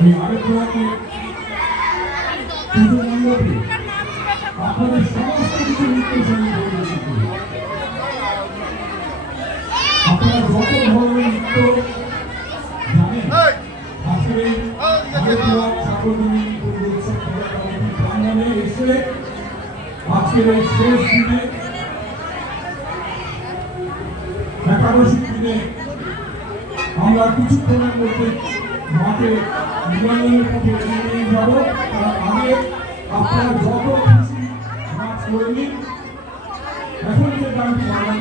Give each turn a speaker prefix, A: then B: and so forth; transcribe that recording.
A: এই আলোচনাকে পুজো মণ্ডপে আপনাদের সমস্ত কিছু নির্দেশনা ভারতীয় এসে আজকের এই শেষ দিনে একাদশী দিনে আমরা কিছুক্ষণের মধ্যে মাঠে নির্মাণের পথে নিয়ে যাব তার আগে আপনারা যত খুশি নাচ করে নিন